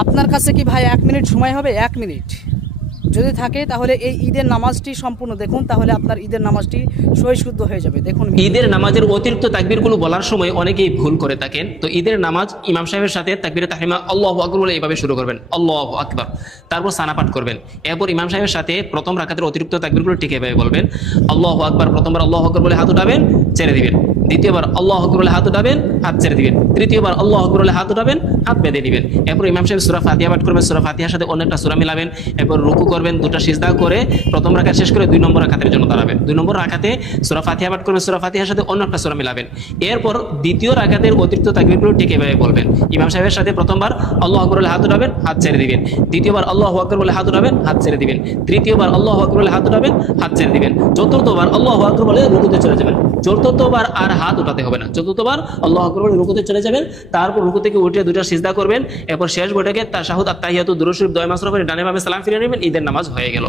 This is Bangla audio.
আপনার কাছে কি ভাই 1 মিনিট সময় হবে? 1 মিনিট যদি থাকে তাহলে এই ঈদের নামাজটি সম্পূর্ণ দেখুন, তাহলে আপনার ঈদের নামাজটি সহিশুদ্ধ হয়ে যাবে। দেখুন, ঈদের নামাজের অতিরিক্ত তাকবীরগুলো বলার সময় অনেকেই ভুল করে থাকেন। তো ঈদের নামাজ ইমাম সাহেবের সাথে তাকবীরে তাহরিমা আল্লাহু আকবার বলে এইভাবে শুরু করবেন, আল্লাহু আকবার, তারপর সানা পাঠ করবেন। এরপর ইমাম সাহেবের সাথে প্রথম রাকাতের অতিরিক্ত তাকবীরগুলো ঠিক এভাবে বলবেন, আল্লাহু আকবার, প্রথমবার আল্লাহু আকবার বলে হাত উঠাবেন, ছেড়ে দিবেন। দ্বিতীয়বার আল্লাহু আকবার বলে হাত উঠাবেন, হাত ছেড়ে দিবেন। তৃতীয়বার আল্লাহু আকবার বলে হাত উঠাবেন, হাত বেঁধে দিবেন। এরপর ইমাম সাহেব সূরা ফাতিহা পাঠ করবেন, সূরা ফাতিহার সাথে অনেকটা সূরা মিলাবেন। এরপর রুকু করবেন, দুটো সিজদা করে প্রথম রাকাত শেষ করে 2 নম্বর রাকাতের জন্য দাঁড়াবেন। 2 নম্বর রাকাতে সূরা ফাতিহা পাঠ করবেন, সূরা ফাতিহার সাথে অন্য একটা সূরা মিলাবেন। এরপর দ্বিতীয় রাকাতের অতিরিক্ত তাকবীরগুলো ঠিক এভাবে বলবেন। ইমাম সাহেবের সাথে প্রথমবার আল্লাহু আকবার বলে হাত উঠাবেন, হাত ছেড়ে দিবেন। দ্বিতীয়বার আল্লাহু আকবার বলে হাত উঠাবেন, হাত ছেড়ে দিবেন। তৃতীয়বার আল্লাহু আকবার বলে হাত উঠাবেন, হাত ছেড়ে দিবেন। চতুর্থবার আল্লাহু আকবার বলে রুকুতে চলে যাবেন। চতুর্থবার আর হাত উঠাতে হবে না। চতুর্থবার আল্লাহু আকবার বলে রুকুতে চলে যাবেন। তারপর রুকু থেকে উঠে 2টা সিজদা করবেন। এরপর শেষ বৈঠকে তাশাহুদ, আত-তাহিয়াতু, দুরূদ শরীফ, দোয়া মাসরুফ করে ডানে বামে সালাম ফিরিয়ে নেবেন। ঈদের নামাজ হয়ে গেল।